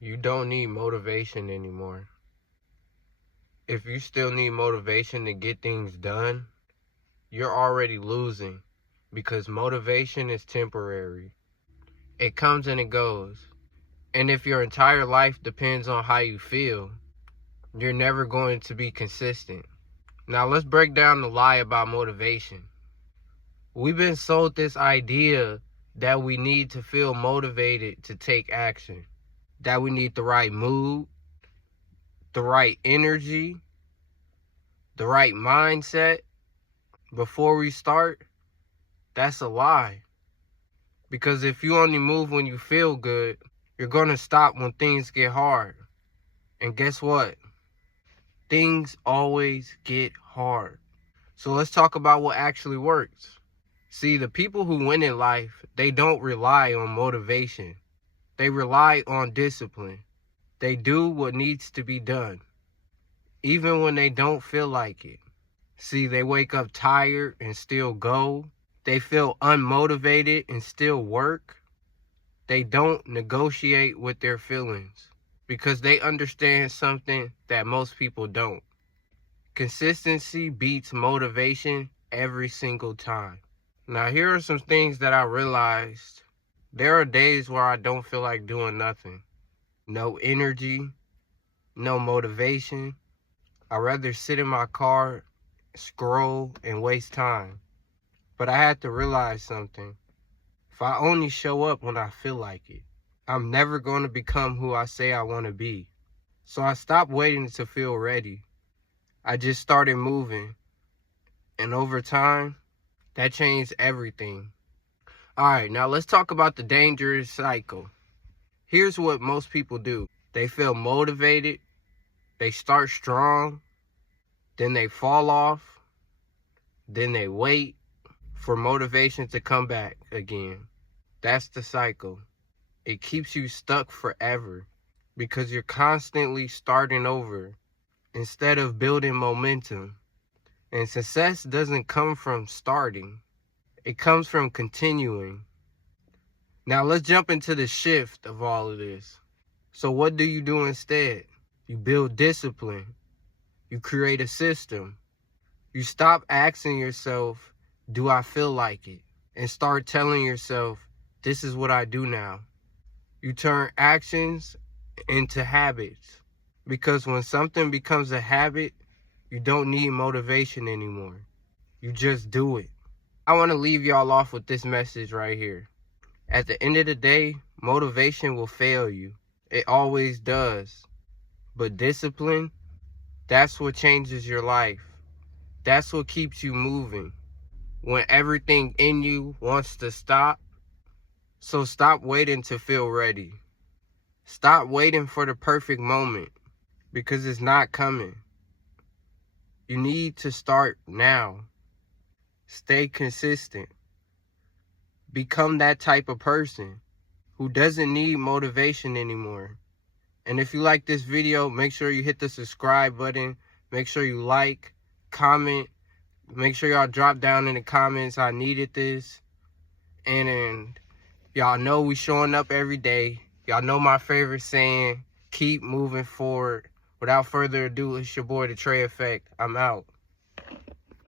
You don't need motivation anymore. If you still need motivation to get things done, you're already losing, because motivation is temporary. It comes and it goes. And if your entire life depends on how you feel, you're never going to be consistent. Now let's break down the lie about motivation. We've been sold this idea that we need to feel motivated to take action, that we need the right mood, the right energy, the right mindset before we start. That's a lie. Because if you only move when you feel good, you're going to stop when things get hard. And guess what? Things always get hard. So let's talk about what actually works. See, the people who win in life, they don't rely on motivation. They rely on discipline. They do what needs to be done, even when they don't feel like it. See, they wake up tired and still go. They feel unmotivated and still work. They don't negotiate with their feelings because they understand something that most people don't. Consistency beats motivation every single time. Now, here are some things that I realized. There are days where I don't feel like doing nothing. No energy, no motivation. I'd rather sit in my car, scroll, and waste time. But I had to realize something. If I only show up when I feel like it, I'm never going to become who I say I want to be. So I stopped waiting to feel ready. I just started moving. And over time, that changed everything. Alright, now let's talk about the dangerous cycle. Here's what most people do. They feel motivated, they start strong, then they fall off, then they wait for motivation to come back again. That's the cycle. It keeps you stuck forever because you're constantly starting over instead of building momentum. And success doesn't come from starting. It comes from continuing. Now let's jump into the shift of all of this. So what do you do instead? You build discipline. You create a system. You stop asking yourself, do I feel like it? And start telling yourself, this is what I do now. You turn actions into habits. Because when something becomes a habit, you don't need motivation anymore. You just do it. I want to leave y'all off with this message right here. At the end of the day, motivation will fail you. It always does. But discipline, that's what changes your life. That's what keeps you moving when everything in you wants to stop. So stop waiting to feel ready. Stop waiting for the perfect moment because it's not coming. You need to start now. Stay consistent. Become that type of person who doesn't need motivation anymore. And if you like this video, make sure you hit the subscribe button. Make sure you like, comment. Make sure y'all drop down in the comments, I needed this. And y'all know we showing up every day. Y'all know my favorite saying, keep moving forward. Without further ado, it's your boy, The Trey Effect. I'm out.